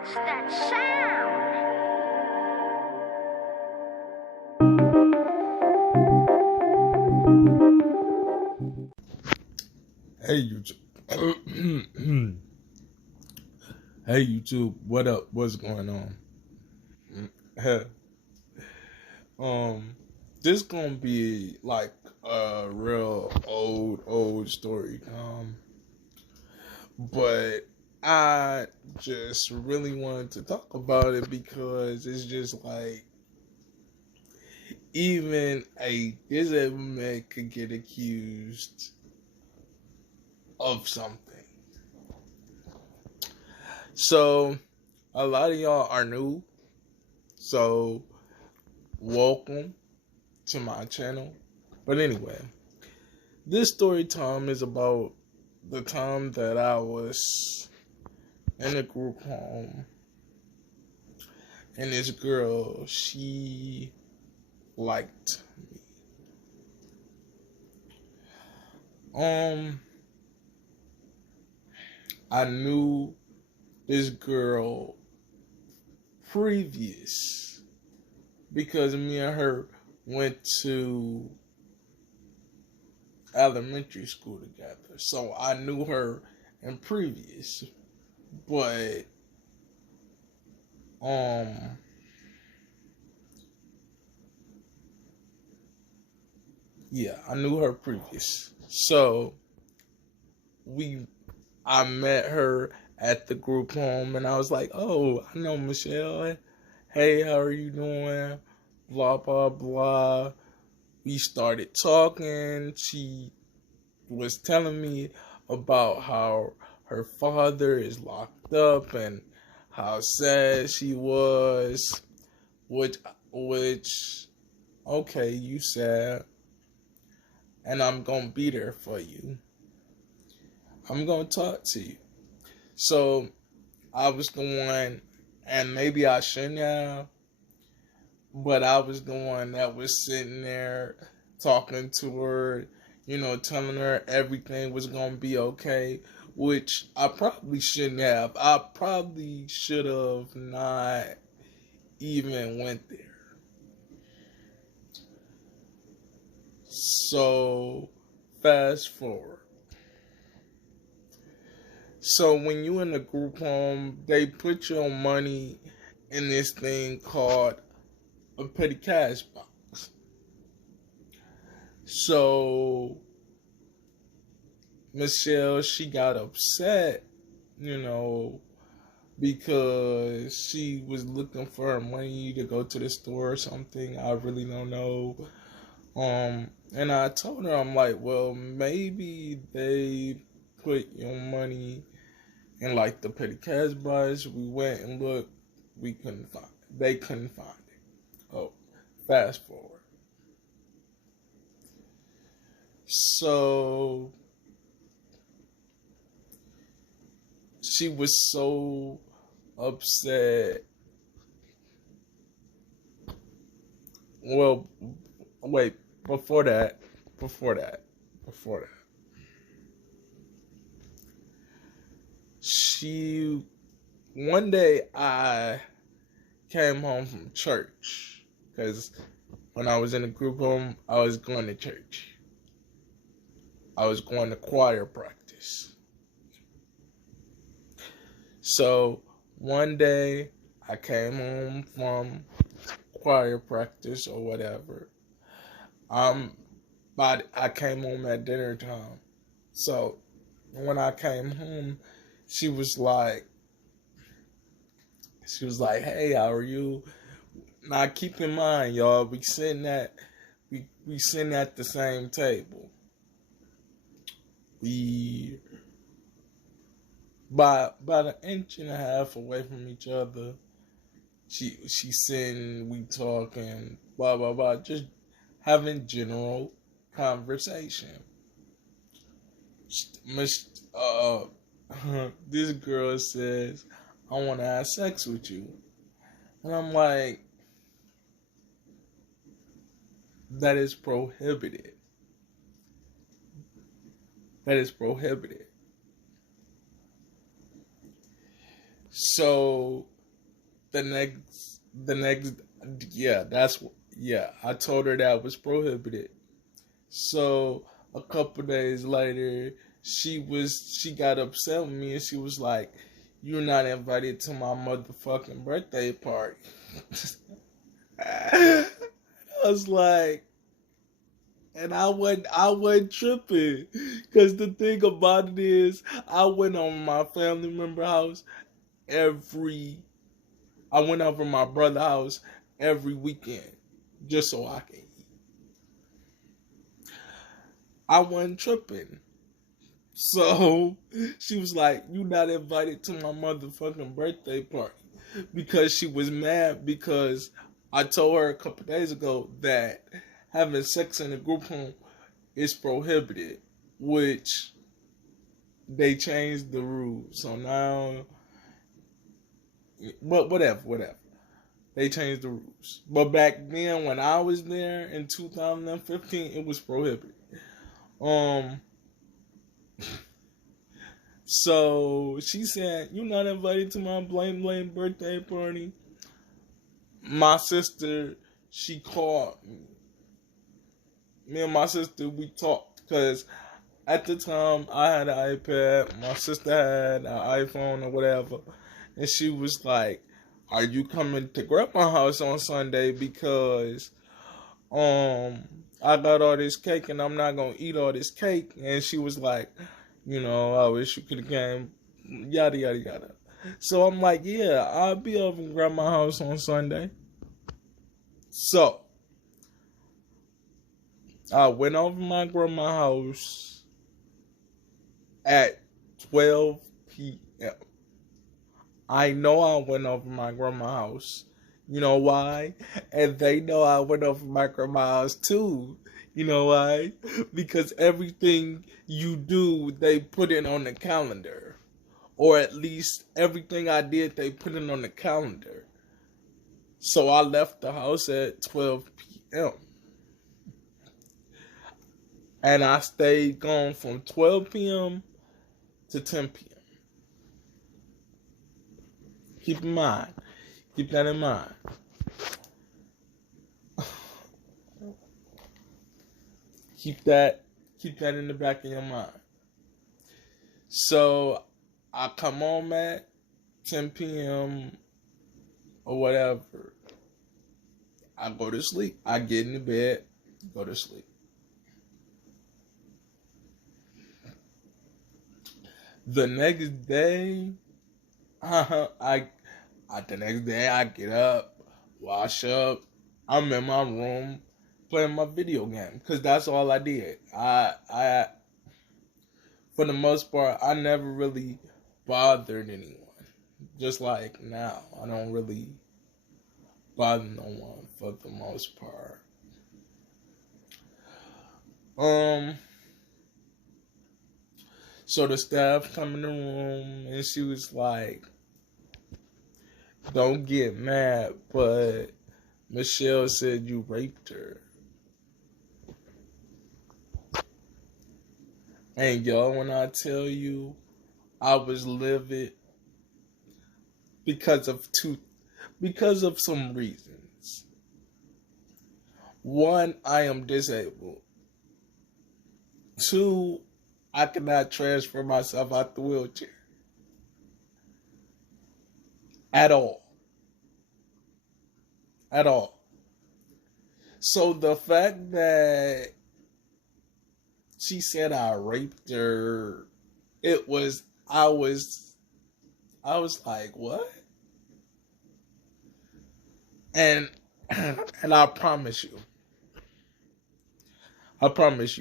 What's that sound? Hey YouTube. Hey YouTube, what up? What's going on? um, this gonna be like a real old story. But I just really wanted to talk about it because it's just like even a disabled man could get accused of something. So a lot of y'all are new. So welcome to my channel. But anyway, this story time is about the time that I was in a group home and this girl, she liked me. I knew this girl previous because me and her went to elementary school together. So I knew her in previous. But yeah, I knew her previous. So I met her at the group home and I was like, "Oh, I know Michelle. Hey, how are you doing?" Blah blah blah. We started talking. She was telling me about how her father is locked up and how sad she was. Which okay, you sad, and I'm gonna be there for you. I'm gonna talk to you. So I was the one, and maybe I shouldn't have, but I was the one that was sitting there talking to her, telling her everything was gonna be okay, which I probably shouldn't have. I probably should have not even went there. So fast forward. So when you in a group home, they put your money in this thing called a petty cash box. So Michelle, she got upset, because she was looking for her money to go to the store or something. I really don't know. And I told her, I'm like, well, maybe they put your money in like the petty cash box. We went and looked, we couldn't find it. They couldn't find it. Oh, fast forward. So she was so upset. Well, wait, before that, before that, before that. One day I came home from church because when I was in the group home, I was going to church. I was going to choir practice. So one day I came home from choir practice or whatever. But I came home at dinner time. So when I came home, she was like, "Hey, how are you?" Now keep in mind, y'all, we sitting at the same table. We by about an inch and a half away from each other. She sitting, we talking, blah blah blah, just having general conversation. This girl says, "I want to have sex with you," and I'm like, "That is prohibited. That is prohibited." So the next, I told her that was prohibited. So a couple days later, she got upset with me and she was like, "You're not invited to my motherfucking birthday party." I was like, and I wasn't tripping, cause the thing about it is, I went on my family member house every. I went over my brother's house every weekend, just so I can eat. I wasn't tripping. So she was like, "You not invited to my motherfucking birthday party," because she was mad because I told her a couple days ago that having sex in a group home is prohibited, which they changed the rules. So now, but whatever. They changed the rules. But back then, when I was there in 2015, it was prohibited. Um. So she said, "You not invited to my blame birthday party." My sister, she called me. Me and my sister, we talked because at the time I had an iPad, my sister had an iPhone or whatever, and she was like, "Are you coming to grandma's house on Sunday? Because I got all this cake and I'm not gonna eat all this cake." And she was like, "I wish you could have came, yada yada yada." So I'm like, "Yeah, I'll be over at grandma's house on Sunday." So I went over my grandma's house at 12 p.m. I know I went over my grandma's house. You know why? And they know I went over my grandma's house too. You know why? Because everything you do, they put it on the calendar. Or at least everything I did, they put it on the calendar. So I left the house at 12 p.m. And I stayed gone from 12 p.m. to 10 p.m. Keep that in mind. Keep that in the back of your mind. So I come home at 10 p.m. or whatever. I go to sleep. I get in the bed, go to sleep. The next day, I get up, wash up. I'm in my room playing my video game because that's all I did. I for the most part, I never really bothered anyone. Just like now, I don't really bother no one for the most part. So the staff come in the room and she was like, "Don't get mad, but Michelle said you raped her." And y'all, when I tell you, I was livid because of some reasons. One, I am disabled. Two, I cannot transfer myself out the wheelchair. At all. At all. So the fact that she said I raped her, I was like, what? And I promise you,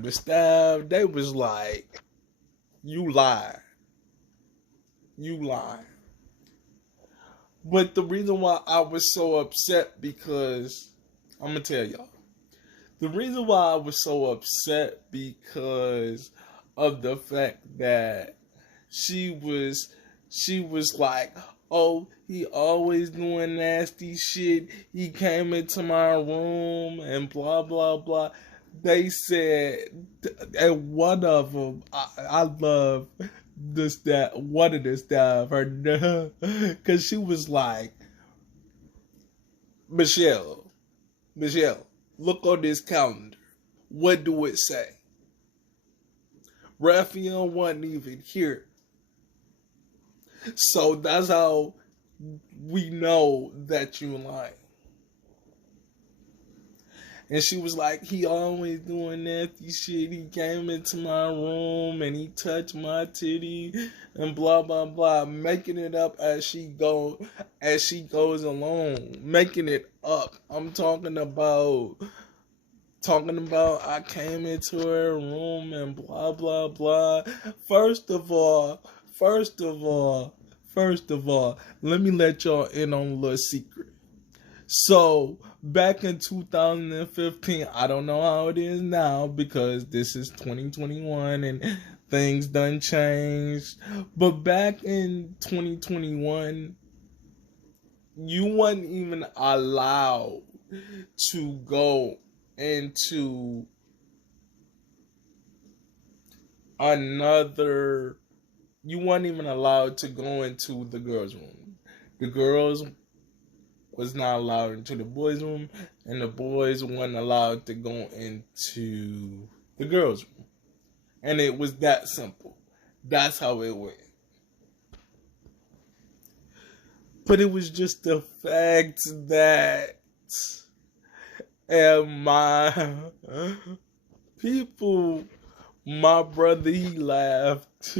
the staff, they was like, you lie. But the reason why I was so upset, because I'm going to tell y'all. The reason why I was so upset because of the fact that she was like, "Oh, he always doing nasty shit. He came into my room and blah, blah, blah." They said, and one of them, I love one of the staff, because she was like, Michelle, look on this calendar. What do it say? Raphael wasn't even here. So that's how we know that you lying. And she was like, he always doing nasty shit. He came into my room and he touched my titty and blah blah blah, making it up as she goes along, making it up. I'm talking about I came into her room and blah blah blah. First of all, let me let y'all in on a little secret. So, back in 2015, I don't know how it is now because this is 2021 and things done changed. But back in 2021, you wasn't even allowed to go into you weren't even allowed to go into the girls' room. The girls was not allowed into the boys' room, and the boys weren't allowed to go into the girls' room. And it was that simple. That's how it went. But it was just the fact that and my people, my brother, he laughed.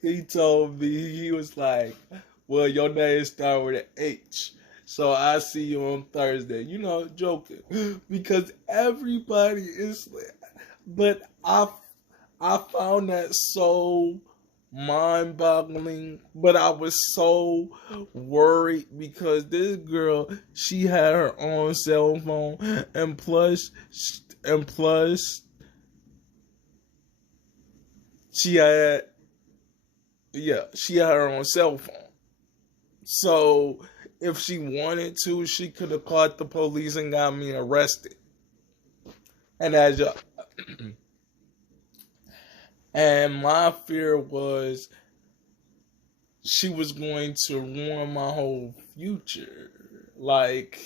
He told me, he was like, well, your name starts with an H. So I see you on Thursday. You know, joking. Because everybody is, but I found that so mind-boggling. But I was so worried because this girl, she had her own cell phone, and plus, she had her own cell phone. So if she wanted to, she could have called the police and got me arrested. And and my fear was she was going to ruin my whole future. Like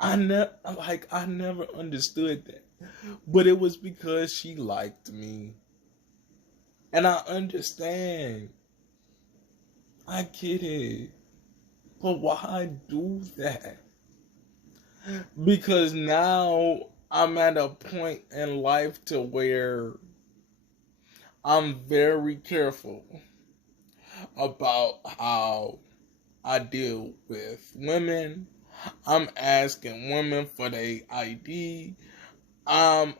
I never understood that. But it was because she liked me. And I understand. I get it. But why do that? Because now I'm at a point in life to where I'm very careful about how I deal with women. I'm asking women for their ID. I'm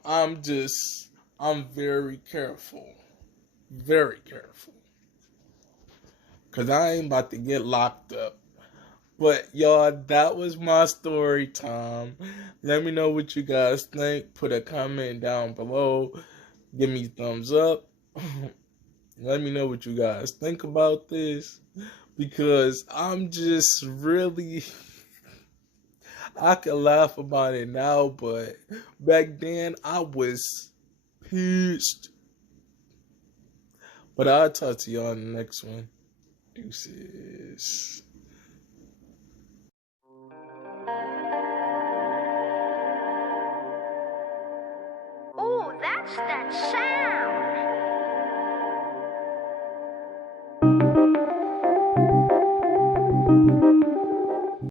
very careful. Very careful. Because I ain't about to get locked up. But y'all, that was my story time. Let me know what you guys think. Put a comment down below. Give me thumbs up. Let me know what you guys think about this. Because I'm just really... I can laugh about it now, but back then I was pissed. But I'll talk to y'all in the next one. Deuces. Ooh, that's that sound.